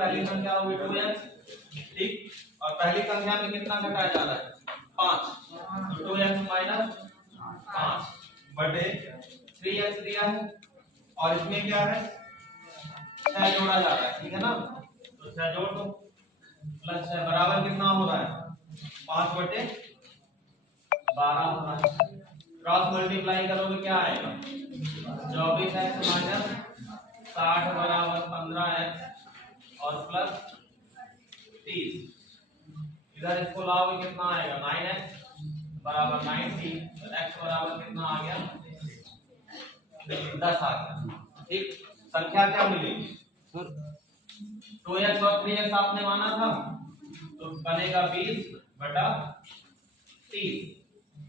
पहली संख्या होगी 2x, ठीक। और पहली संख्या में कितना घटाया जा रहा है 5, 2x माइनस 5 बटे 3x दिया है और इसमें क्या है 6 जोड़ा जा रहा है, ठीक है ना। तो 6 जोड़ दो प्लस 6 बराबर कितना हो रहा है 5 बटे 12 होता है। क्रॉस मल्टीप्लाई करोगे क्या आएगा 24x माइनस 60 बराबर 15x और प्लस 30। इधर इसको लाओगे कितना आएगा 9x बराबर 90, तो x बराबर कितना आ गया 10 आ गया, ठीक। संख्या क्या मिलेगी 2x और 3x आपने माना था तो बनेगा 20 बटा 30।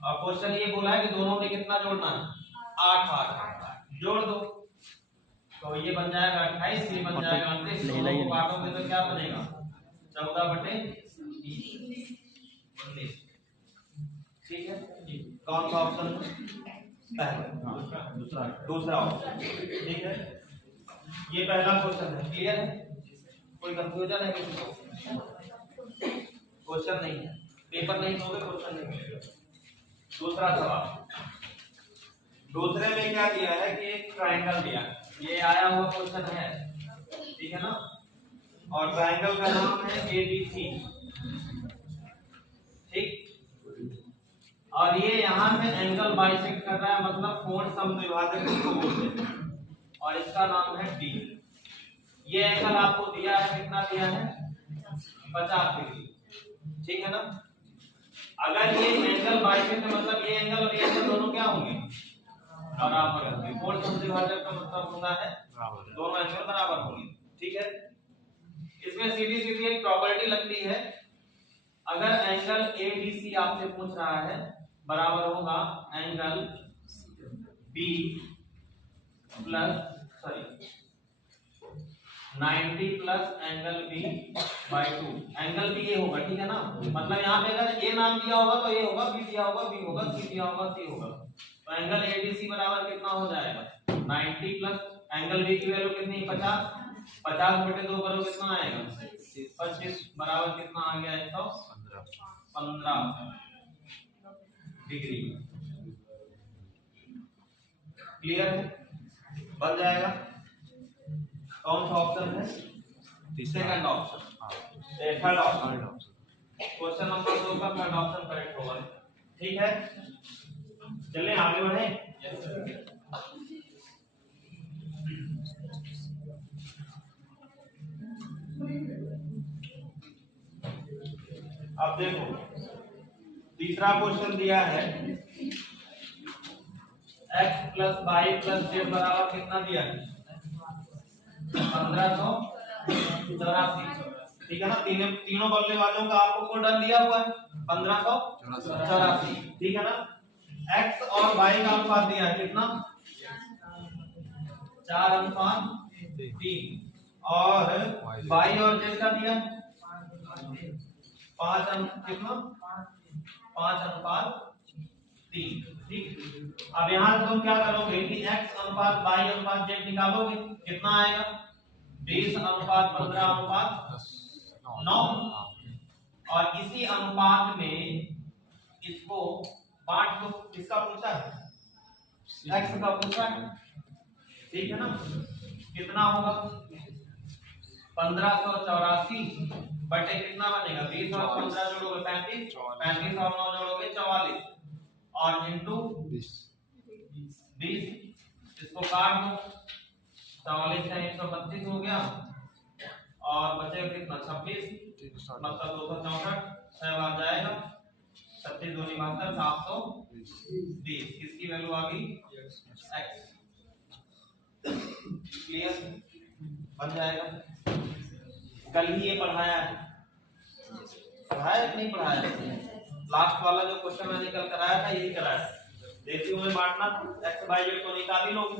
और क्वेश्चन ये बोला है कि दोनों में कितना जोड़ना है 8 8 जोड़ दो तो ये बन जाएगा 28, ये बन जाएगा 29। दोनों को काटोगे तो क्या बनेगा 14 बटे 19, ठीक है। कौन सा ऑप्शन पहला दूसरा ऑप्शन, ठीक है। ये पहला क्वेश्चन है, क्लियर है। कोई कंफ्यूजन है किसी को क्वेश्चन नहीं है, पेपर नहीं दोगे क्वेश्चन नहीं मिलेगा। दूसरा सवाल, दूसरे में क्या दिया है कि एक ट्रायंगल दिया है, ये आया हुआ क्वेश्चन है, ठीक है ना। और ट्रायंगल का नाम है ABC, ठीक। और ये यहाँ पे एंगल बाइसेक्ट कर रहा है, मतलब कोण समद्विभाजक इसको बोलते हैं, और इसका नाम है D। ये एंगल आपको दिया है, कितना दिया है 50 डिग्री, ठीक है ना। अगर ये एंगल बाइसेक्ट मतलब ये एंगल और ये एंगल दोनों क्या होंगे बराबर। कोण समद्विभाजक का मतलब होता है दोनों एंगल बराबर होंगे, ठीक है। इसमें सीधी सीधी एक प्रॉपर्टी लगती है, अगर एंगल ABC आपसे पूछ रहा है बराबर होगा angle B plus 90 plus angle B by 2। Angle B ये होगा, ठीक है ना। मतलब यहाँ पे अगर A नाम दिया होगा तो A होगा, B दिया होगा B होगा, C दिया होगा C होगा। तो एंगल ABC बराबर कितना हो जाएगा 90 प्लस एंगल B की वैल्यू कितनी 50, 50 बटे 2 करो कितना आएगा 25 बराबर कितना आ गया 115 डिग्री। क्लियर है, बन जाएगा। कौन सा ऑप्शन है second option, third option. Question number 2 का थर्ड ऑप्शन करेक्ट होगा, ठीक है। चलिए आगे बढ़े। अब देखो तीसरा क्वेश्चन दिया है x plus Y plus Z बराबर कितना दिया है 1584, ठीक है ना। तीनों बल्ले वालों का आपको कोड डाल दिया हुआ है 1584, ठीक है ना। x और y का अनुपात दिया है कितना 4:3 और y और z का दिया 5:3, ठीक। अब यहाँ तुम क्या करोगे कि x अनुपात y अनुपात z निकालोगे, कितना आएगा 20:15:9 और इसी अनुपात में इसको बांट दो। किसका पूछा है x का पूछा है, ठीक है ना। कितना होगा 1584 बटे कितना बनेगा 20 और 15 जोड़ोगे 35, 35 और 9 जोड़ोगे 44 और इंटू 20। इसको काट दो 44 का 132 हो गया और बचेगा कितना 26, मतलब 264 6 बार जाएगा 36 दूनी 72 720। किसकी वैल्यू आ गई x। क्लियर, बन जाएगा। कल ही ये पढ़ाया है कि नहीं पढ़ाया? लास्ट वाला जो क्वेश्चन मैंने कल कराया था यही कराया है। रेशियो में बांटना x बाय z को निकाल ही लोगे।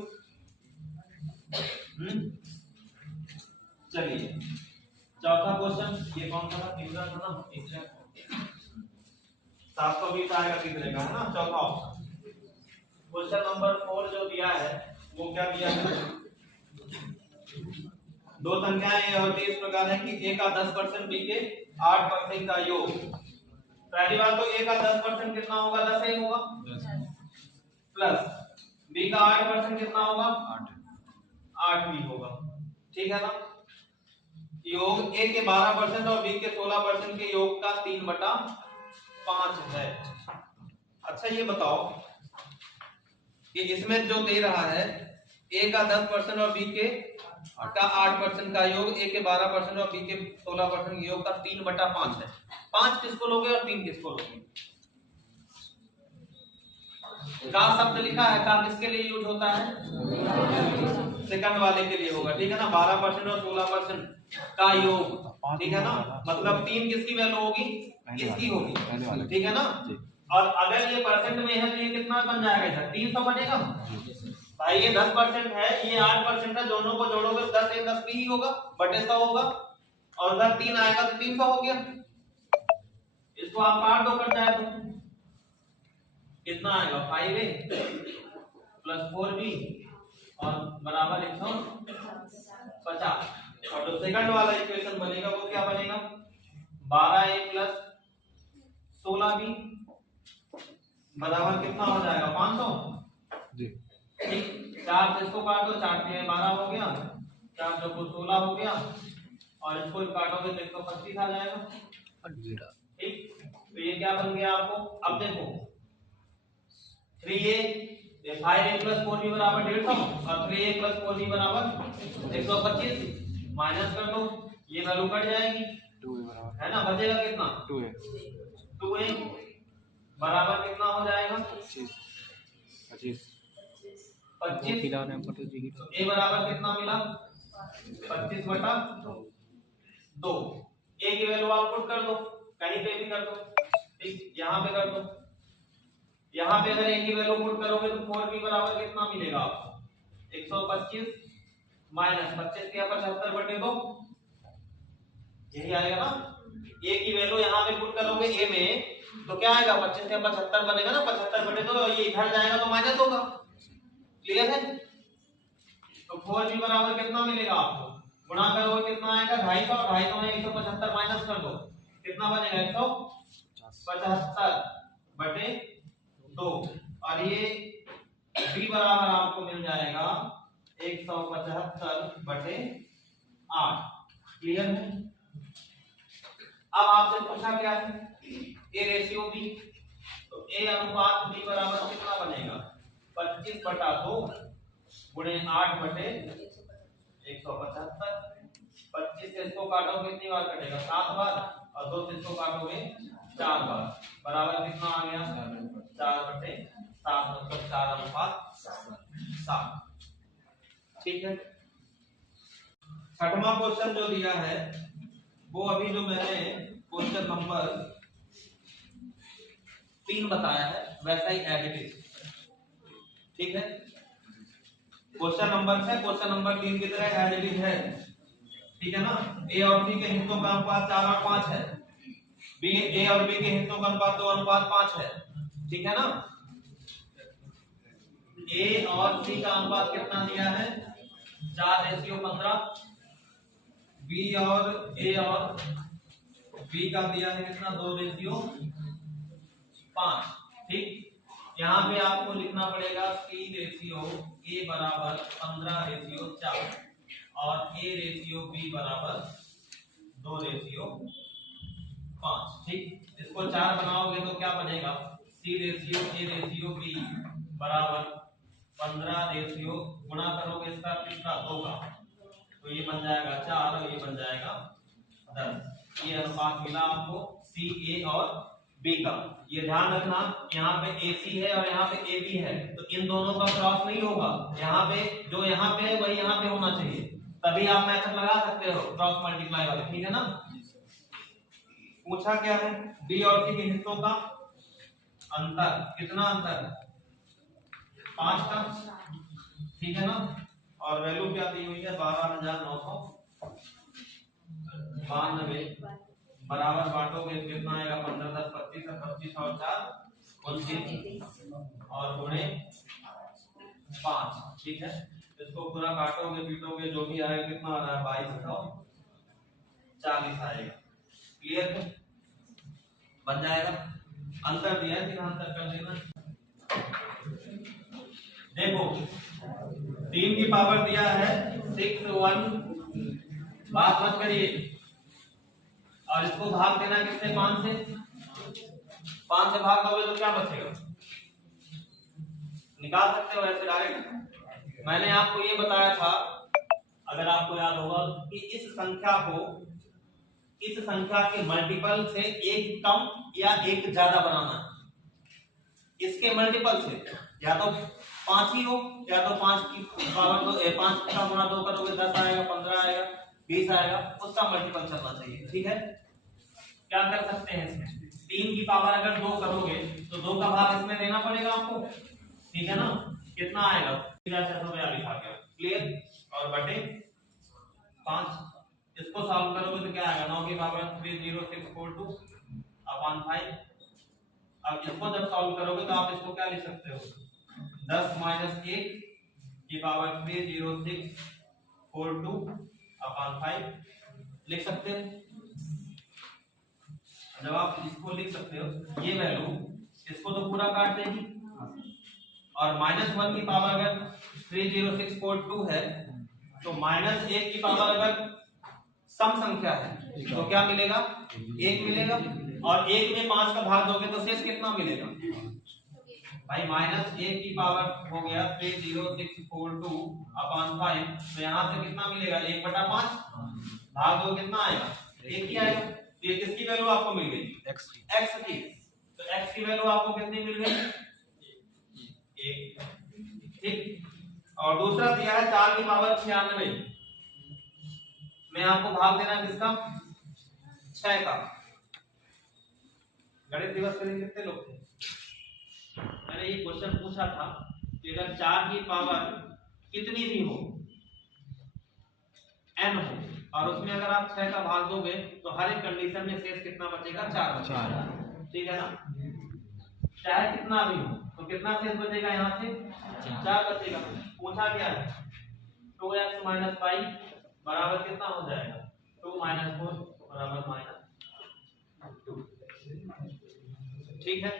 चलिए चौथा क्वेश्चन, ये कौन सा था तीसरा था ना, तीसरा 720 आएगा तीसरे का, है ना। चौथा ऑप्शन क्वेश्चन नंबर 4 जो दिया है वो क्या दिया है दो संख्याएं ए और बी इस प्रकार है कि ए का 10% बी के 8% का योग। पहली बात तो ए का 10% कितना होगा, 10 ही होगा, प्लस बी का 8% कितना होगा, 8 भी होगा। ठीक है ना। योग ए के 12% और बी के 16% के योग का 3/5 है। अच्छा ये बताओ कि इसमें जो दे रहा है ए का 10% और बी के का 8% का योग, ए के 12% और बी के 16% योग का 3/5 है। 5 किसको लोगे और 3 किसको लोगे? का शब्द लिखा है, का किसके लिए यूज होता है? सेकंड वाले के लिए होगा। ठीक है ना। 12% और 16% का योग, ठीक है ना। मतलब 3 किसकी वैल्यू होगी? इसकी होगी। ठीक है ना। और अगर ये परसेंट में है तो ये कितना बन जाएगा? 300 बनेगा भाई। ये 10% है, ये 8% है, दोनों को जोड़ोगे 10 एक 10 भी होगा, बटे 100 होगा, और उधर 3 आएगा तो 300 हो गया। इसको आप काट दो, कट जाए तो कितना आएगा? 5a प्लस 4b और बराबर 150। और जो सेकंड वाला इक्वेशन बनेगा वो क्या बनेगा? 12a प्लस 16b बराबर कितना हो जाएगा? 500 जी। ठीक। 4 से इसको काटो, 4 से 12 हो गया, 4 से 16 हो गया, और इसको काटोगे तो 125 आ जाएगा। ठीक। तो ये क्या बन गया आपको? अब देखो 3a 5a प्लस 4b बराबर 150 और 3a प्लस 4b बराबर 125। माइनस कर दो, ये वैल्यू कट जाएगी, 2a बराबर है ना। बचेगा कितना? 2a बराबर कितना हो जाएगा? 25। तो a बराबर कितना मिला? 25/2। a की वैल्यू आप पुट कर दो, कहीं पे भी कर दो। ठीक। यहाँ पे कर दो। यहाँ पे अगर a की वैल्यू पुट करोगे तो 4b बराबर कितना मिलेगा आपको? 125 माइनस 25 के 75/2, यही आएगा ना। a की वैल्यू यहाँ पे पुट करोगे a में तो क्या आएगा? 25 के 75 बनेगा ना। 75/2 ये इधर जाएगा तो माइनस होगा। क्लियर है। तो 4b बराबर कितना मिलेगा आपको? गुणा करोगे कितना आएगा? 250। 250 में 175 माइनस कर दो, कितना बनेगा? 175/2। और ये b बराबर आपको मिल जाएगा 175/8। क्लियर है। अब आपसे पूछा क्या है? a ratio b। तो a अनुपात b बराबर कितना बनेगा? 25/2 गुणे 8/175। 25 से इसको काटोगे कितनी बार कटेगा? 7 बार, और 2 से इसको काटोगे 4 बार, बराबर कितना आ गया? 4/7, मतलब 4:7। ठीक है। छठवां क्वेश्चन जो दिया है वो अभी जो मैंने क्वेश्चन नंबर 3 बताया है वैसा ही एज इट इज। ठीक है। क्वेश्चन नंबर 6 क्वेश्चन नंबर 3 की तरह एज इट इज है। ठीक है ना। a और c के हिस्सों का अनुपात 4 और 5 है। b a और b के हिस्सों का अनुपात 2:5 है। ठीक है ना। a और c का अनुपात कितना दिया है? 4:15। b और a और b का दिया है कितना? 2:5। ठीक। यहाँ पे आपको लिखना पड़ेगा c रेशियो a बराबर 15:4 और a रेशियो b बराबर 2:5। ठीक। इसको 4 बनाओगे तो क्या बनेगा? c ratio a ratio b बराबर 15 गुणा करोगे इसका किसका? 2 का, तो ये बन जाएगा 4 और ये बन जाएगा 10। ये अनुपात मिला आपको c a और b का। ये ध्यान रखना, यहाँ पे AC है और यहाँ पे AB है, तो इन दोनों का क्रॉस नहीं होगा। यहाँ पे जो यहाँ पे है वही यहाँ पे होना चाहिए, तभी आप मेथड लगा सकते हो क्रॉस मल्टीप्लाई वाले। ठीक है ना। पूछा क्या है? B और C के हिस्सों का अंतर, कितना अंतर? 5 का। ठीक है ना। और वैल्यू क्या दी हुई है? 12,992 बराबर बांटोगे कितना आएगा? 15 10 25 और 25 और 4 29 और गुणे 5। ठीक है। इसको पूरा काटोगे पीटोगे जो भी आएगा कितना आ रहा है 2240 आएगा। क्लियर है? बन जाएगा। अंतर दिया है, फिर अंतर कर देना। देखो 3 की पावर दिया है 6 1, बात मत करिए, और इसको भाग देना किससे 5 से, 5 से भाग दोगे तो क्या बचेगा, निकाल सकते हो ऐसे डायरेक्ट। मैंने आपको ये बताया था, अगर आपको याद होगा, कि इस संख्या के मल्टीपल से एक कम या एक ज्यादा बनाना है। इसके मल्टीपल से या तो 5 ही हो, या तो 5 की पावर 2, 5 का गुणा 2 करोगे 10 आएगा, 15 आएगा, 20 आएगा, उसका मल्टीपल चलना चाहिए। ठीक है? क्या कर सकते हैं इसमें, 3 की पावर अगर 2 करोगे तो 2 का भाग इसमें देना पड़ेगा आपको। ठीक है ना? कितना आएगा 3642 आ गया। क्लियर? और बटे 5, इसको सॉल्व करोगे तो क्या आएगा 9 की पावर 30642 अपॉन 5। अब इसको जब सॉल्व करोगे तो आप इसको क्या लिख सकते हो, 10 - 1 की पावर 30642 अपॉन 5 लिख सकते हो। जब आप इसको लिख सकते हो, ये वैल्यू इसको तो पूरा काट देगी, और -1 की पावर अगर 30642 है तो -1 की पावर अगर सम संख्या है तो क्या मिलेगा, 1 मिलेगा, और 1 में 5 का भाग दोगे तो शेष कितना मिलेगा भाई, -1 की पावर हो गया 30642 अपॉन 5, तो यहाँ से कितना मिलेगा 1/5, भाग दो कितना आएगा 1 ही आएगा। ये किसकी वैल्यू आपको मिल गई, x की, तो x की वैल्यू आपको कितनी मिल गई 1। ठीक, और दूसरा दिया है 4 की पावर 96 में आपको भाग देना किसका, 6 का। गणित दिवस के दिन कितने लोग थे, मैंने ये क्वेश्चन पूछा था कि अगर 4 की पावर कितनी भी हो, n हो, और उसमें अगर आप 6 का भाग दोगे तो हर एक कंडीशन में शेष कितना बचेगा, 4 बचेगा। ठीक है ना? चाहे कितना भी हो तो कितना शेष बचेगा, यहाँ से 4 बचेगा। पूछा क्या है 2x - 5 बराबर कितना हो जाएगा, 2 - 4 बराबर -2। ठीक है?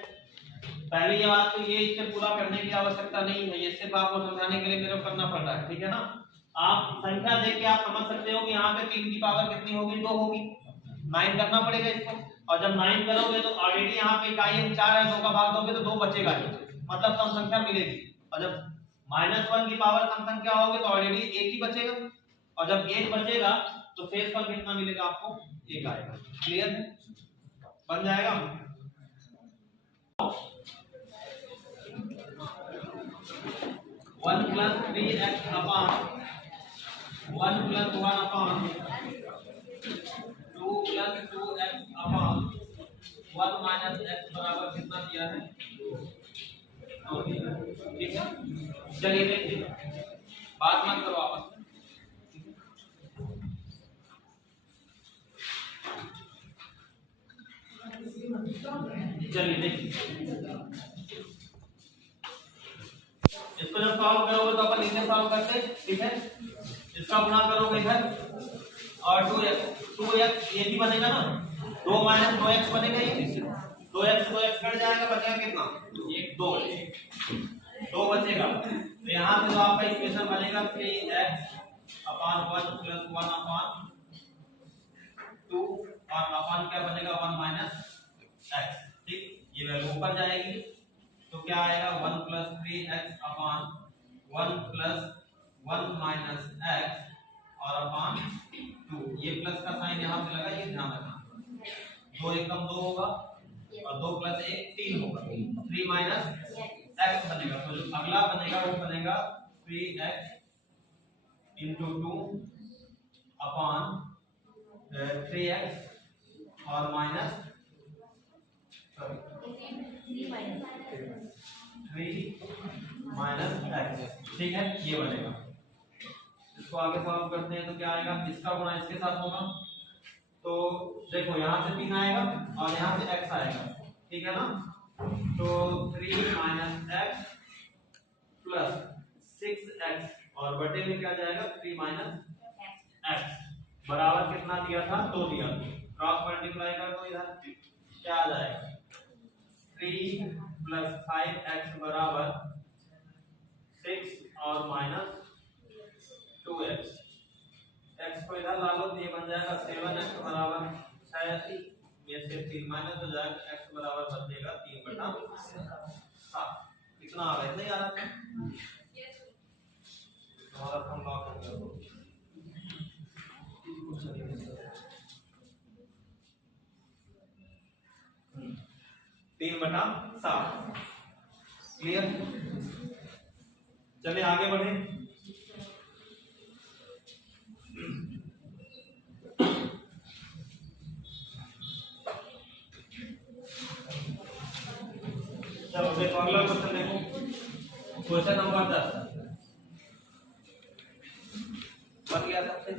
पहले ये बात तो ये इससे पूरा करने की आवश्यकता नहीं है, ये सिर्फ आपको समझाने के लिए मेरे को करना पड़ रहा है। ठीक है ना? आप संख्या देख के आप समझ सकते हो कि यहाँ पे 3 की पावर कितनी होगी, 2 होगी, 9 करना पड़ेगा इसको, और जब 9 करोगे तो ऑलरेडी यहाँ पे इकाई 4 है, 2 का भाग दोगे तो 2 बचेगा ही, मतलब सम संख्या मिलेगी। और जब -1 की पावर सम संख्या होगी तो ऑलरेडी 1 ही बचेगा, और जब 1 बचेगा तो शेषफल कितना मिलेगा आपको, 1 आएगा। क्लियर है? बन जाएगा। 1 + 3x upon 1 + 1 upon 2 + 2x upon 1 - x बराबर कितना दिया है, 2 दिया है। ठीक है? चलिए देखिए, बात मत करो आपस में। चलिए देखिए, इसको जब सॉल्व करोगे तो अपन इसे सॉल्व करते हैं। ठीक है? इसका गुणा करोगे इधर, और 2x ये भी बनेगा ना, 2 - 2x बनेगा, ये 2x कट जाएगा, बचेगा कितना, 2 बचेगा। तो यहाँ पे तो आपका इक्वेशन बनेगा 3x अपॉन 1 + 1 अपॉन 2, और अपॉन क्या बनेगा 1 - x। ठीक, ये वैल्यू ऊपर जाएगी तो क्या आएगा 1 + 3x अपॉन 1 + 1 - x और अपॉन 2। ये प्लस का साइन यहाँ पे लगा, ये ध्यान रखना, 2 एकम 2 होगा, और 2 + 1 3 होगा, 3 - x बनेगा। तो जो अगला बनेगा वो बनेगा 3x × 2 अपॉन 3x और माइनस 3 - x। ठीक है? ये बनेगा। इसको आगे सॉल्व करते हैं तो क्या आएगा, इसका गुणा इसके साथ होगा, तो देखो यहाँ से 3 आएगा और यहाँ से x आएगा। ठीक है ना? तो 3 - x + 6x और बटे में क्या जाएगा 3 माइनस एक्स बराबर कितना दिया था 2 दिया। क्रॉस मल्टीप्लाई कर दो इधर क्या आ जाएगा 3 प्लस 5x बराबर 6 और माइनस 2x। x को इधर ला लो तो ये बन जाएगा 7x बराबर 6 में से 3 माइनस हो जाएगा x बराबर बचेगा 3/7। कितना आ रहा है? नहीं आ रहा हमारा फॉर्म लॉक कर दो 3/7। क्लियर? चलिए आगे बढ़े। चलो देखो अगला क्वेश्चन देखो, क्वेश्चन नंबर 10 बन गया सबसे।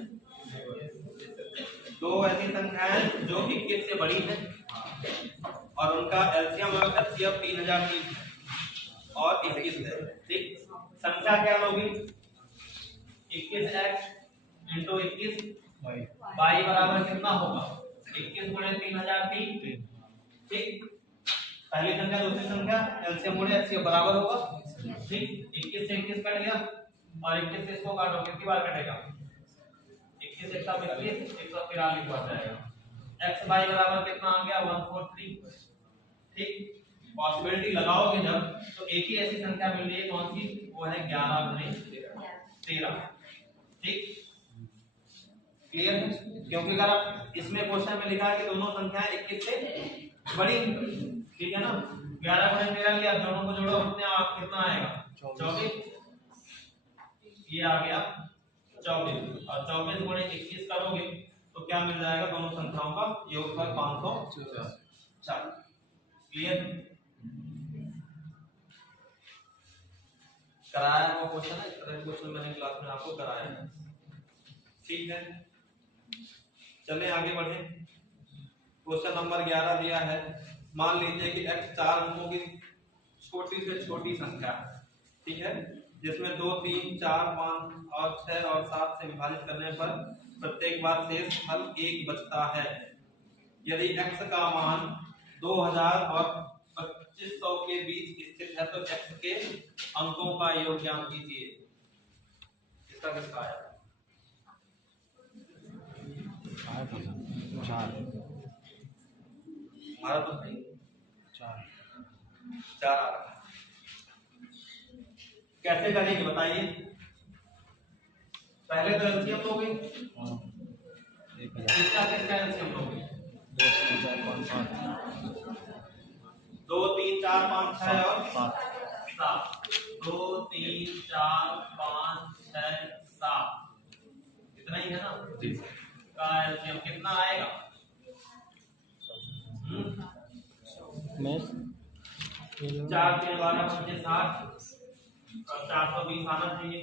दो ऐसी संख्याएं जो 21 से बड़ी हैं और उनका एलसीएम और एचसीएफ 3030 और 21 है। ठीक, संख्या क्या होगी 21x इंटू 21 y बराबर कितना होगा 21 गुणे 3030। ठीक, पहली संख्या दूसरी संख्या एलसीएम गुणे एचसीएफ बराबर होगा। ठीक, 21 से 21 कट गया और 21 से इसको काटो कितनी बार कटेगा 21 एक साथ 21 143 बार जाएगा। x y बराबर कितना आ गया 143। ठीक, पॉसिबिलिटी लगाओगे जब तो एक ही ऐसी संख्या मिल रही है कौन सी वो है 11 गुणे 13। ठीक, क्लियर? क्योंकि अगर इसमें क्वेश्चन में लिखा है कि दोनों संख्याएं 21 से बड़ी, ठीक है ना, 11 गुणे 13 लिया दोनों को जोड़ो कितना आएगा 24। ये आ गया 24 और 24 गुणे 21 करोगे तो क्या मिल जाएगा दोनों संख्याओं का योगफल 504। क्लियर? कराया वो क्वेश्चन है, इस तरह क्वेश्चन मैंने क्लास में आपको कराया है। ठीक है, चलिए आगे बढ़े। क्वेश्चन नंबर 11 दिया है, मान लीजिए कि x 4 अंकों की छोटी से छोटी संख्या है। ठीक है, जिसमें 2 3 4 5 और 6 और 7 से विभाजित करने पर प्रत्येक बार शेष हल 1 बचता है। यदि x का मान 2000 और 2500 के बीच स्थित है तो x के अंकों का योग ज्ञात कीजिए। इसका किसका आया? हमारा तो सही 4 आ रहा है। कैसे करेंगे बताइए? पहले तो एलसीएम लोगे, किसका किसका एलसीएम लोगे 2 3 4 5 6 और 7। 2 3 4 5 6 7 इतना ही है ना जी। का एलसीएम कितना आएगा? 4 3 12 25 60 और 420 आना चाहिए।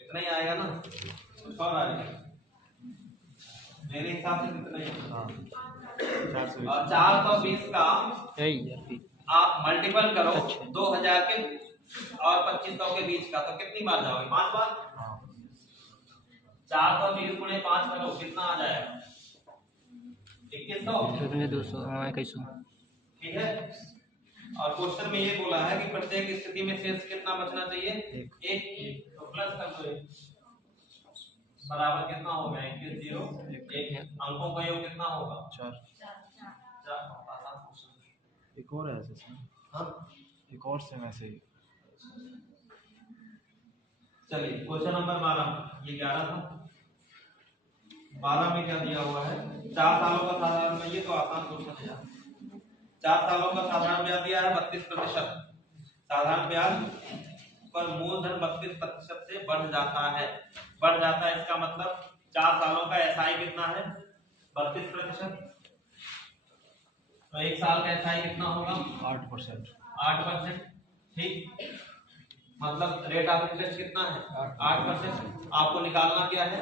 इतना ही आएगा ना, कुछ और आएगा मेरे हिसाब से कितना ही। और 420 का आप मल्टीपल करो 2000 के और 2500 के बीच का तो कितनी बार जाओगे 5 बार। 420 गुणे 5 करो कितना आ जाएगा 2100। ठीक है, और क्वेश्चन में ये बोला है कि प्रत्येक स्थिति में शेष कितना बचना चाहिए 1। तो प्लस कर दो बराबर कितना हो गया 21 0 1। अंकों का योग कितना होगा 4। एक और है ऐसे। हाँ एक और से वैसे ही। चलिए क्वेश्चन नंबर 12, ये 11 था। 12 में क्या दिया हुआ है 4 सालों का साधारण ब्याज। ये तो आसान क्वेश्चन है। 4 सालों का साधारण ब्याज दिया है 32%। साधारण ब्याज पर मूलधन 32% से बढ़ जाता है। बढ़ जाता है इसका मतलब 4 सालों का एसआई कितना है 32%। तो 1 साल का एसआई कितना होगा 8%। ठीक, मतलब रेट ऑफ इंटरेस्ट कितना है 8%। आपको निकालना क्या है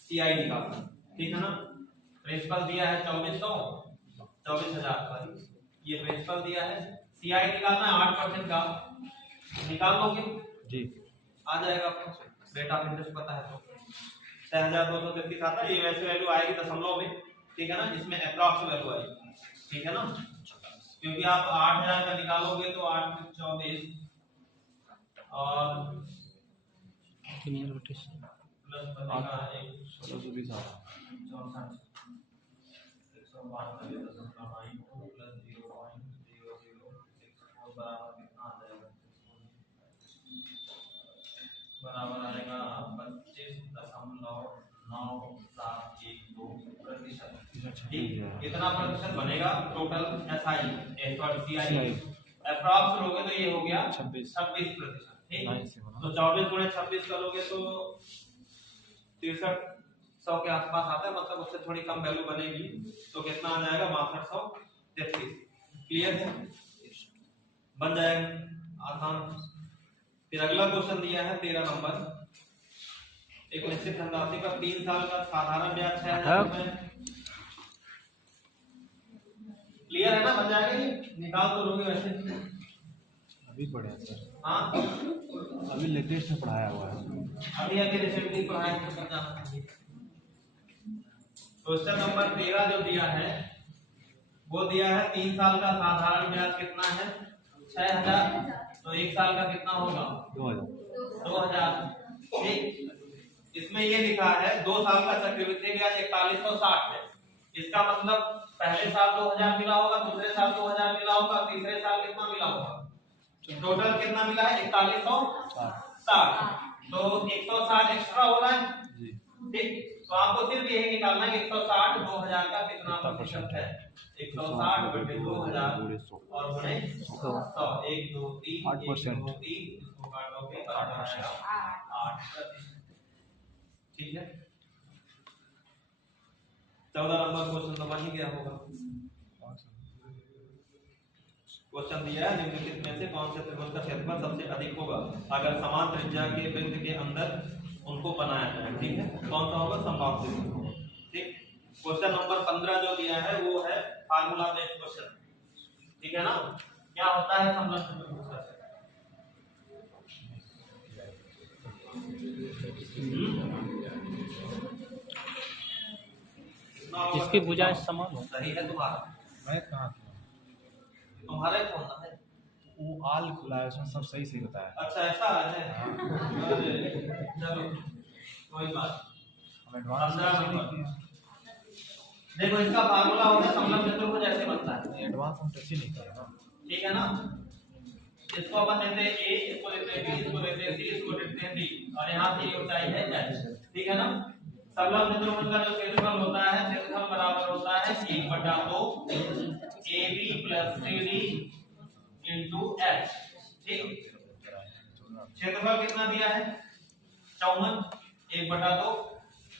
सीआई निकालना। ठीक है ना, प्रिंसिपल दिया है 24,000 का, ये प्रिंसिपल दिया है। सीआई निकालना है 8% का निकाल लोगे? जी। आ जाएगा आपको रेट ऑफ इंटरेस्ट पता है तो 6233 आता है। ये वैसे वैल्यू आएगी दशमलव में, ठीक है ना, जिसमें अप्रॉक्स वैल्यू आएगी, ठीक है ना, क्योंकि आप 8000 का निकालोगे तो 8 × 24 और प्लस बनेगा 1620 आता है। 64 प्लस 0.0064 बराबर कितना आ जाएगा? बराबर आएगा 25.9712%। ठीक, इतना प्रतिशत बनेगा टोटल एसआई सीआई अप्रॉक्स लोगे तो ये हो गया 26%। ठीक, तो 24 × 26 करोगे तो 6300 के आसपास आता है, मतलब उससे थोड़ी कम वैल्यू बनेगी, तो कितना आ जाएगा? 6233। क्लियर है? बन जाएगा आसान। फिर अगला क्वेश्चन दिया है 13 नंबर। एक निश्चित धनराशि पर 3 साल का साधारण ब्याज 6000 रुपए। क्लियर है ना? बन जाएगा ये? निकाल तो लोगे वैसे अभी पढ़े सर। हाँ, अभी लेटेस्ट में पढ़ाया हुआ है। अभी रिसेंटली पढ़ाया तो कर जाना चाहिए। क्वेश्चन नंबर 13 जो दिया है वो दिया है 3 साल का साधारण ब्याज कितना है? 6000। तो 1 साल का कितना होगा? 2000। ठीक, इसमें ये लिखा है 2 साल का चक्रवृद्धि ब्याज 4160 है। इसका मतलब पहले साल 2000 मिला होगा, दूसरे साल 2000 मिला होगा, तीसरे साल कितना मिला होगा? टोटल कितना मिला है? 4160। तो 160 एक्स्ट्रा हो रहा है जी। ठीक, तो आपको सिर्फ यही निकालना है 160 2000 का कितना प्रतिशत है? 160 बटे 2000 और गुणे 100। 1 2 3 8%। इसको काटोगे 8%। ठीक है, 14 नंबर क्वेश्चन तो बन ही गया होगा। क्वेश्चन दिया है निम्नलिखित में से कौन से त्रिभुज का क्षेत्रफल सबसे अधिक होगा अगर समान त्रिज्या के वृत्त के अंदर उनको बनाया जाए? ठीक है, कौन सा होगा? समबाहु त्रिभुज। ठीक, क्वेश्चन नंबर 15 जो दिया है वो है फार्मूला बेस्ड क्वेश्चन। ठीक है ना, क्या होता है समलंब त्रिभुज का? इसकी भुजाएं समान हो। सही है तुम्हारा। मैं कहाँ तुम्हारा ही कौन है? वो आल खुला है, उसमें सब सही सही बताया। अच्छा ऐसा है। चलो कोई बात। हम एडवांस देखो इसका फार्मूला होता है समलंब चतुर्भुज ऐसे बनता है। एडवांस हम टच ही नहीं कर रहे ना। ठीक है ना, इसको अपन देते हैं a, इसको देते हैं b, इसको देते हैं c, इसको देते हैं d और यहाँ से ये ऊंचाई है h। ठीक है ना, समलंब चतुर्भुज का जो क्षेत्रफल होता है क्षेत्रफल बराबर होता है 1/2 ab + cd * h। ठीक, क्षेत्रफल कितना दिया है? 54 1/2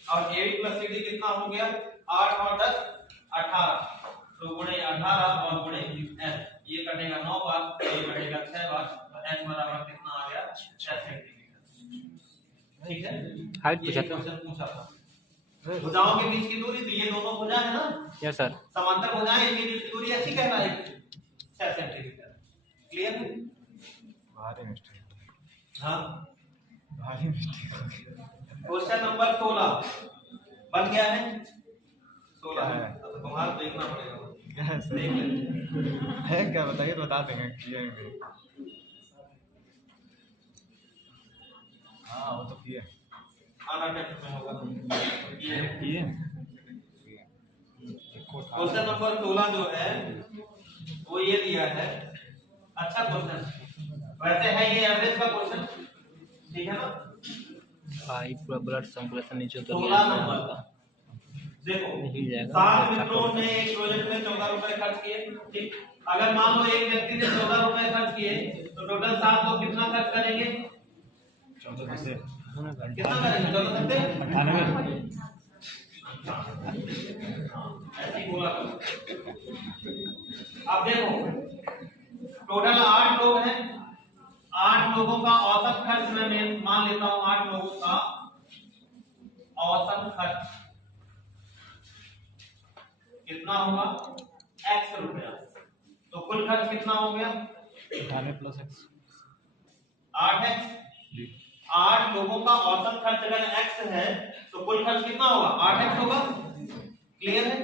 और ab + cd कितना हो गया? 8 और 10 18, तो गुणे 18 और गुणे h। ये कटेगा 9 बार, ये कटेगा 6 बार, तो h बराबर कितना आ गया? 6 सेंटीमीटर। ठीक है, हाइट ये पूछा क्वेश्चन पूछा था। भुजाओं के बीच की दूरी, तो ये दोनों भुजा है ना, यस सर, समांतर भुजाएं, इनके बीच की दूरी ऐसी कहलाएगी 6 सेंटीमीटर। क्लियर है? भारी मिस्टेक। हाँ, भारी मिस्टेक हो गया। क्वेश्चन नंबर 16 बन गया है। 16 है तो तुम्हारा देखना पड़ेगा। क्या है सर? देख ले है क्या बताइए, बता देंगे किएंगे। हाँ वो तो किए आना टेस्ट में होगा। ये किए। क्वेश्चन नंबर 16 जो है वो ये दिया है। अच्छा क्वेश्चन वैसे है, ये एवरेज का क्वेश्चन। ठीक है ना, भाई पूरा ब्लड सर्कुलेशन नीचे उतर 16 नंबर का देखो, नहीं जाएगा। 7 मित्रों ने एक प्रोजेक्ट में 14 रुपए खर्च किए। ठीक, अगर मान लो एक व्यक्ति ने 14 रुपए खर्च किए तो टोटल 7 लोग कितना खर्च करेंगे? 14 से कितना करेंगे? 14 से 98। ऐसे ही बोला करो। अब देखो टोटल 8 लोग हैं, 8 लोगों का औसत खर्च मैं मान लेता हूं। 8 लोगों का औसत खर्च कितना होगा? x रुपया। तो कुल खर्च कितना हो गया? 98 + x 8x 8 लोगों का औसत खर्च अगर x है तो कुल खर्च कितना होगा 8x होगा। क्लियर है।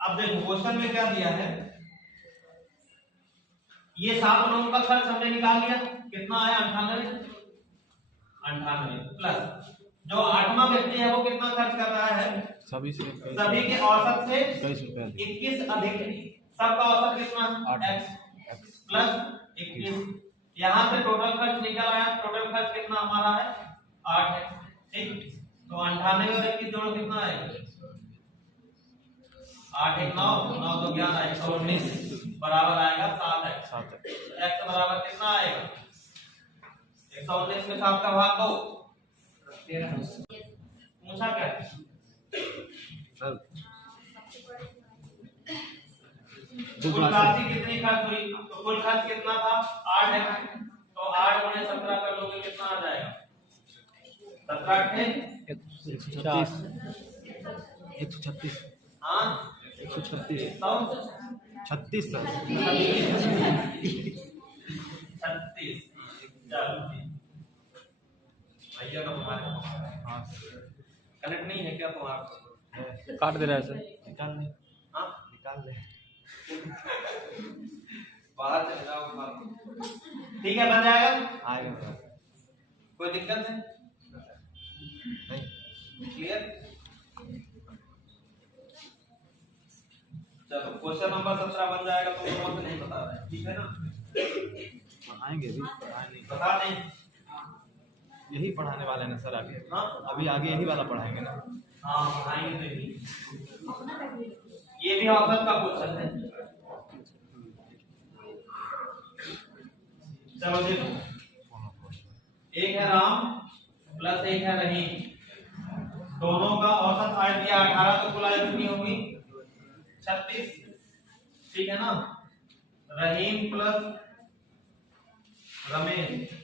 अब देखो क्वेश्चन में क्या दिया है, ये 7 लोगों का खर्च हमने निकाल लिया, कितना आया 98 प्लस जो 8वां व्यक्ति है वो कितना खर्च कर रहा है, सभी के औसत से 21 अधिक, सबका औसत कितना x प्लस 21। यहाँ से टोटल खर्च निकल आया, टोटल खर्च कितना हमारा है 8x। ठीक, तो 98 और 21 जोड़ो कितना आएगा 8 1 9 9 2 11 119 बराबर आएगा 7x। x बराबर कितना आएगा 119 में 7 का भाग दो 13। पूछा क्या सर कुल राशि कितनी खर्च हुई, तो कुल खर्च कितना था 8 है, तो 8 गुणे 17 कर लोगे कितना आ जाएगा 17 थे 136 हाँ 136 तो 36 सर 36। चलो भैया का तुम्हारे हाँ कनेक्ट नहीं है क्या तुम्हारा, काट दे रहा है सर। निकाल ले हाँ निकाल ले बाहर चले जाओ बाहर। ठीक है बन जाएगा, आएगा सर कोई दिक्कत है नहीं क्लियर। चलो क्वेश्चन नंबर 17 बन जाएगा, तो कौन नहीं बता रहा है, ठीक है ना आएंगे भी नहीं बता दें। यही पढ़ाने वाले हैं सर आगे। हाँ अभी आगे यही वाला पढ़ाएंगे ना। हाँ पढ़ाएंगे तो यही, ये भी औसत का क्वेश्चन है। चलो देखो, एक है राम प्लस एक है रहीम, दोनों का औसत आय दिया 18, तो कुल आय कितनी होगी 36। ठीक है ना, रहीम प्लस रमेश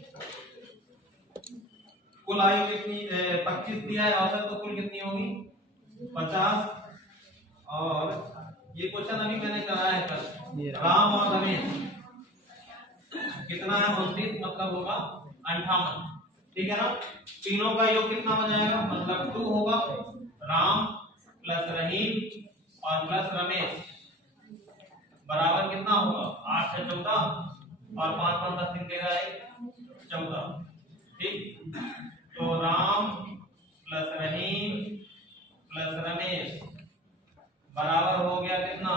कुल आयु कितनी 25 दिया है औसत, तो कुल कितनी होगी 50। और ये क्वेश्चन अभी मैंने कराया है कल, राम और रमेश कितना है 29, मतलब होगा 58। ठीक है ना, तीनों का योग कितना हो जाएगा, मतलब 2 होगा, राम प्लस रहीम और प्लस रमेश बराबर कितना होगा 8 से 14 और 5 5 10 दिन देगा 14। ठीक, तो राम प्लस रहीम प्लस रमेश बराबर हो गया कितना,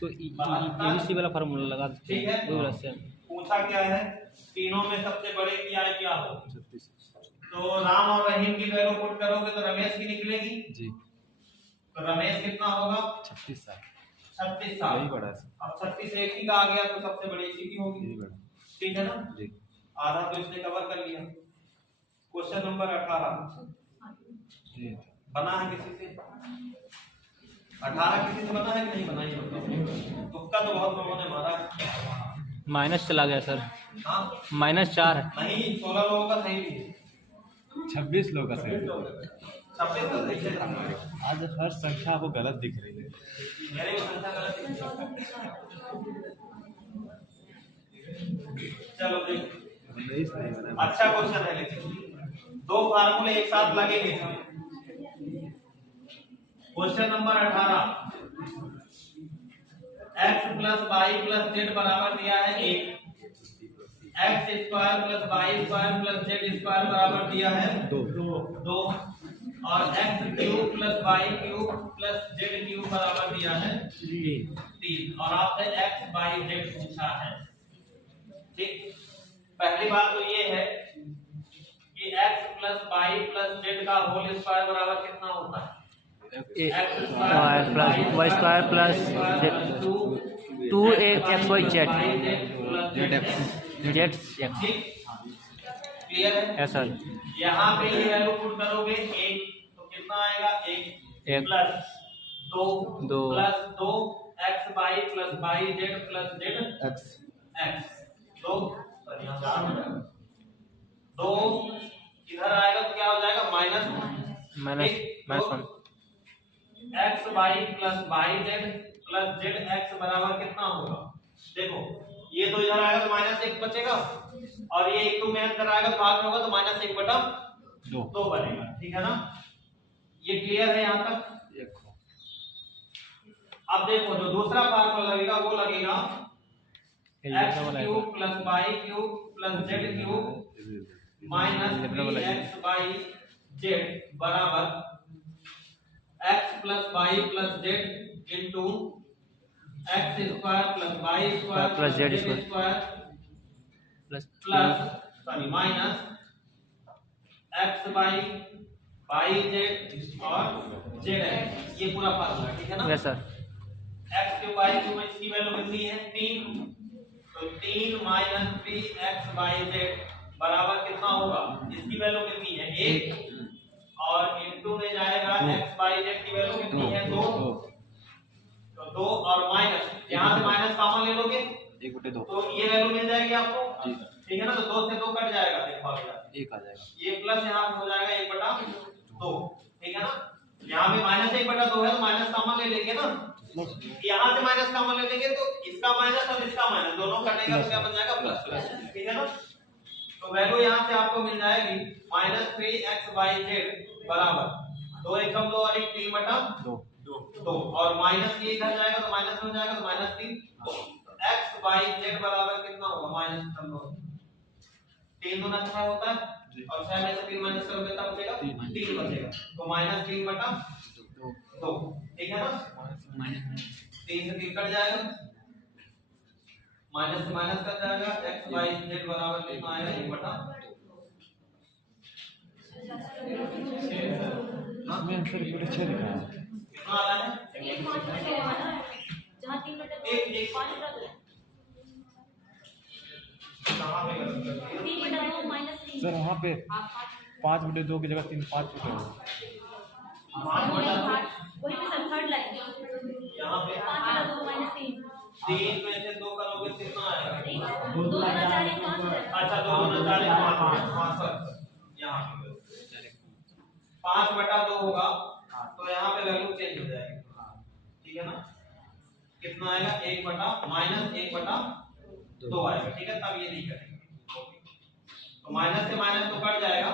तो ABC वाला फार्मूला लगा देते ठीक है। हैं, वही वाला सेम। पूछा क्या है, तीनों में सबसे बड़े की आय क्या हो, तो राम और रहीम की वैल्यू पुट करोगे तो रमेश की निकलेगी जी, तो रमेश कितना होगा 36 साल 36 साल। यही बड़ा है सर, अब 36 एक ही का आ गया तो सबसे बड़ी इसी की होगी, यही बड़ा ठीक है ना। जी। आधा तो इसने कवर कर लिया। क्वेश्चन नंबर 18 जी बना है किसी से, 18 किसी से बना है कि नहीं बना, ये बताओ। तुक्का तो बहुत लोगों ने मारा है। माइनस चला गया सर, हाँ -4 है। नहीं, 16 लोगों का सही भी है, 26 लोग का सही। 26 का सही है। आज हर संख्या आपको गलत दिख रही है। मेरे को संख्या गलत है। चलो देखो, अच्छा क्वेश्चन है, लेकिन 2 फार्मूले एक साथ लगेंगे इसमें। Question number 18, x plus Y plus Z बराबर दिया है 1, x square plus Y square plus Z square बराबर दिया है 2, और x cube plus Y cube plus Z cube बराबर दिया है 3, और आपसे x वाई जेड पूछा है। ठीक, पहली बात तो ये है कि x plus Y plus Z का होल स्क्वायर बराबर कितना होता है, x स्क्वायर प्लस y square plus 2xy z x। Clear है सर। यहाँ पे ये वैल्यू पुट करोगे 1, तो कितना आएगा 1 plus 2 plus 2 x Y plus Y Z plus Z x 2 इधर आएगा तो क्या हो जाएगा -1 x Y plus Y Z plus Z x बराबर कितना होगा, देखो ये तो इधर आएगा तो -1 बचेगा, और ये 1 2 में अंदर आएगा भाग में होगा तो माइनस 1 बटा 2 बनेगा, ठीक है ना। ये क्लियर है यहाँ तक। अब देखो जो दूसरा फार्मूला लगेगा वो लगेगा x cube plus y cube plus z cube minus 3x by z बराबर x plus y plus z into x square प्लस y square plus z square plus minus x by z और z है, ये पूरा formula, ठीक है ना। Yes sir. x cube y cube में इसकी वैल्यू कितनी है 3, तो 3 माइनस 3x by z बराबर कितना होगा, इसकी वैल्यू कितनी है 1 और इनटू में जाएगा x by z की वैल्यू कितनी है 2, तो 2 और माइनस यहां से माइनस कॉमन ले लोगे 1/2 तो ये वैल्यू मिल जाएगी आपको, ठीक है ना। तो 2 से 2 कट जाएगा, देखो 1 आ जाएगा, ये प्लस यहाँ हो जाएगा 1/2, ठीक है ना। यहाँ पे माइनस 1/2 है तो माइनस कॉमन ले लेंगे ना, यहाँ से माइनस कॉमन ले लेंगे तो इसका माइनस और इसका माइनस दोनों कटेगा तो क्या बन जाएगा प्लस, ठीक है ना। तो वैल्यू यहाँ से आपको मिल जाएगी माइनस 3x by z बराबर 2 एकम 2 और 1 3/2 और माइनस ये इधर जाएगा तो माइनस में जाएगा तो माइनस 3, तो x by z बराबर कितना होगा माइनस 3 दूना 6 होता है और 6 में से 3 माइनस करोगे तब बचेगा 3 बचेगा, तो माइनस 3/2, ठीक है ना। माइनस 3 से 3 कट जाएगा, माइनस से माइनस कट जाएगा, x by z बराबर कितना आएगा 1/2। इसमें आंसर पूरा अच्छा लिखा है। कितना आ रहा है जहां 3/2 एक 3/2 -3 सर वहाँ पे 5/2 की जगह 3 5/2 वही पे सर थर्ड लाइन यहाँ पे 5/2 -3 3 में से 2 करोगे कितना आएगा 2 गुना 4 1 5 अच्छा 2 गुना 4 5 यहाँ पे 5/2 होगा तो यहाँ पे वैल्यू चेंज हो जाएगी, ठीक है ना। कितना आएगा 1/-1/2 आएगा, ठीक है। तब ये नहीं करेंगे, तो माइनस से माइनस तो कट जाएगा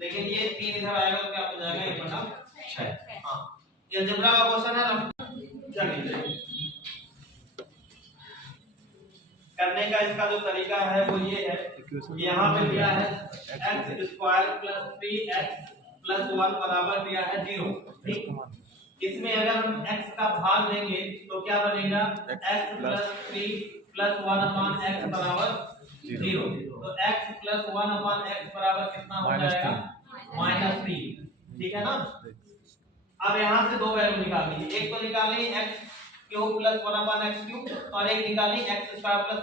लेकिन ये 3 इधर आएगा तो क्या बन जाएगा 1/6। हाँ ये अलजेब्रा का क्वेश्चन है ना, चलिए करने का इसका जो तरीका है वो ये है, यहाँ पे दिया है x square plus 3x plus 1 बराबर दिया है 0, ठीक। इसमें अगर हम x का भाग लेंगे तो क्या बनेगा x प्लस 3 प्लस 1 अपान x बराबर 0, तो x प्लस 1 अपान x बराबर कितना हो जाएगा -3, ठीक है ना। अब यहाँ से दो वैल्यू निकालनी है, एक तो निकालनी x क्यूब प्लस 1 अपान x क्यूब और एक निकालनी x स्क्वायर प्लस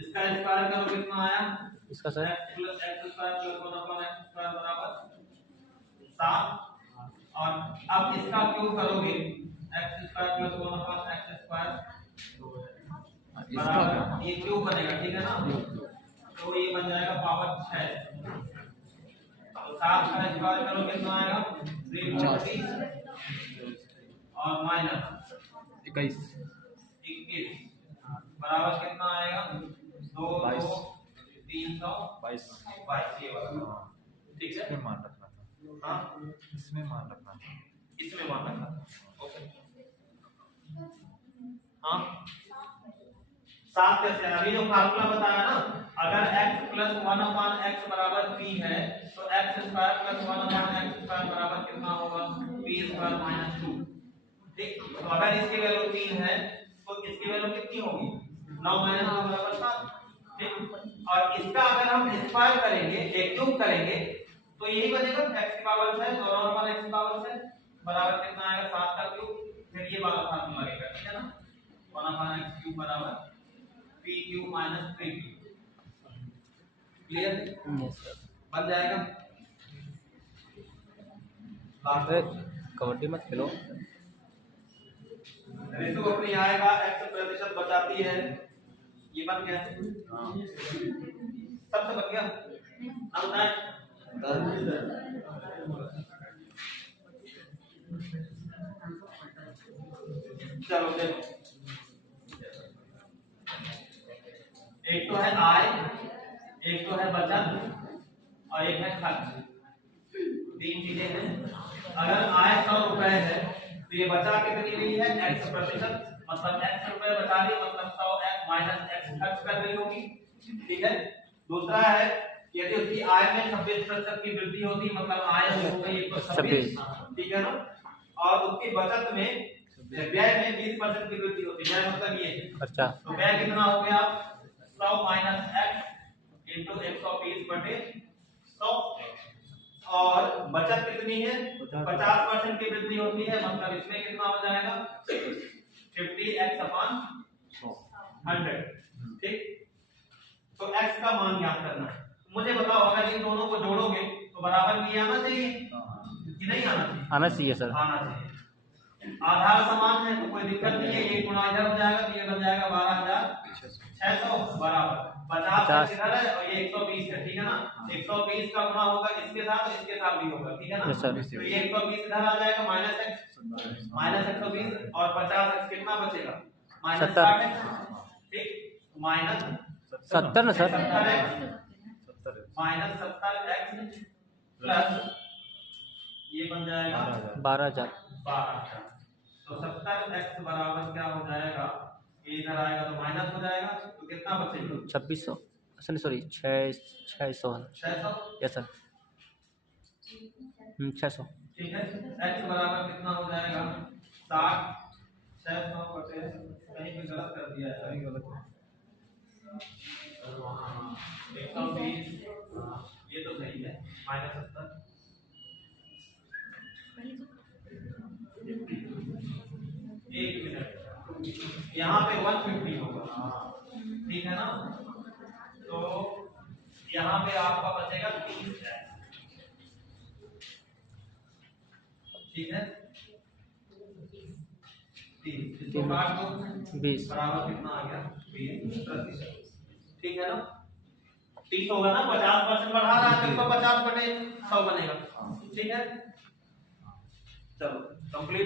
इसका स्क्वायर करो कितना आया इसका sir x plus x square plus 1 अपान x स्क्वायर बराबर 7 और अब इसका क्यूब करोगे x स्क्वायर प्लस 1 अपान x स्क्वायर बराबर ये क्यूब बनेगा, ठीक है ना। तो ये बन जाएगा पावर 6, तो 7 का स्क्वायर करो कितना आएगा 340 और माइनस 21 बराबर कितना आएगा 2 322 ये वाला, ठीक है। इसमें मान रखना था, हाँ इसमें मान रखना था, इसमें मान रखना था, ओके। हाँ 7 कैसे है, अभी जो फार्मूला बताया ना, अगर x प्लस 1 अपान x बराबर p है तो x स्क्वायर प्लस 1 अपान x स्क्वायर बराबर कितना होगा p स्क्वायर माइनस 2, ठीक। तो अगर इसकी वैल्यू 3 है तो इसकी वैल्यू कितनी होगी 9 माइनस 2 बराबर 7, ठीक। और इसका अगर हम स्क्वायर करेंगे एक क्यूब करेंगे तो यही बनेगा x की पावर 6 और 1 अपान x की पावर 6 बराबर कितना आएगा 7 का क्यूब, फिर ये वाला फार्मूला लगेगा, ठीक है ना। 1 अपान x क्यूब बराबर p cube minus 3p, clear बन जाएगा। कबड्डी मत खेलो, रेशो अपनी आएगा x प्रतिशत बचाती है, ये बन गया सबसे बन गया। अब बताएं चलो देखो, एक तो है आय, एक तो है बचत और एक है खर्च। तीन चीजें हैं। अगर आय 100 रुपए है तो ये बचा कितनी रही है, x प्रतिशत, मतलब x रुपए बचा रही, मतलब 100 माइनस x खर्च कर रही होगी। ठीक है। दूसरा है यदि उसकी आय में 26% की वृद्धि होती, मतलब आय हो गई 126, ठीक है ना, और उसकी बचत में व्यय में 20% की वृद्धि होती है, मतलब ये अच्छा तो व्यय कितना हो गया 100 माइनस x इंटू 120 बटे 100, और बचत कितनी है 50% की वृद्धि होती है, मतलब इसमें कितना हो जाएगा 50x अपॉन 100। ठीक, तो x का मान ज्ञात करना है। मुझे बताओ अगर इन दोनों को जोड़ोगे तो बराबर भी आना चाहिए कि नहीं आना चाहिए? आना चाहिए सर। आना चाहिए। आधार समान है तो कोई दिक्कत नहीं है, ये गुणा इधर हो जाएगा तो ये बन जाएगा 12,600 बराबर 50 इधर है और ये 120 है, ठीक है ना। 120 का गुणा होगा इसके साथ और इसके साथ भी होगा, ठीक है ना। तो ये 120 इधर आ जाएगा माइनस x माइनस 120 और 50x कितना बचेगा माइनस 60, ठीक, माइनस 70 ना सर, माइनस 70x प्लस ये बन जाएगा 12,000। 12,000। तो 70x बराबर क्या हो जाएगा, ये इधर आएगा तो माइनस हो जाएगा, तो कितना बचेगा 2600 सॉरी 600 यस सर 600। ठीक है। x बराबर कितना हो जाएगा 60, 600 बटे कहीं पे गलत कर दिया है, कहीं गलत 120, ये तो सही है माइनस 70। एक मिनट, यहाँ पे 150 होगा, ठीक है ना, तो यहाँ पे आपका बचेगा 30, ठीक है 30, इसको काट दो 20 बराबर कितना आ गया 20%, ठीक है ना। 30 होगा ना, 50% बढ़ा रहा है तो 150 बटे 100 बनेगा, ठीक है। चलो कंप्लीट।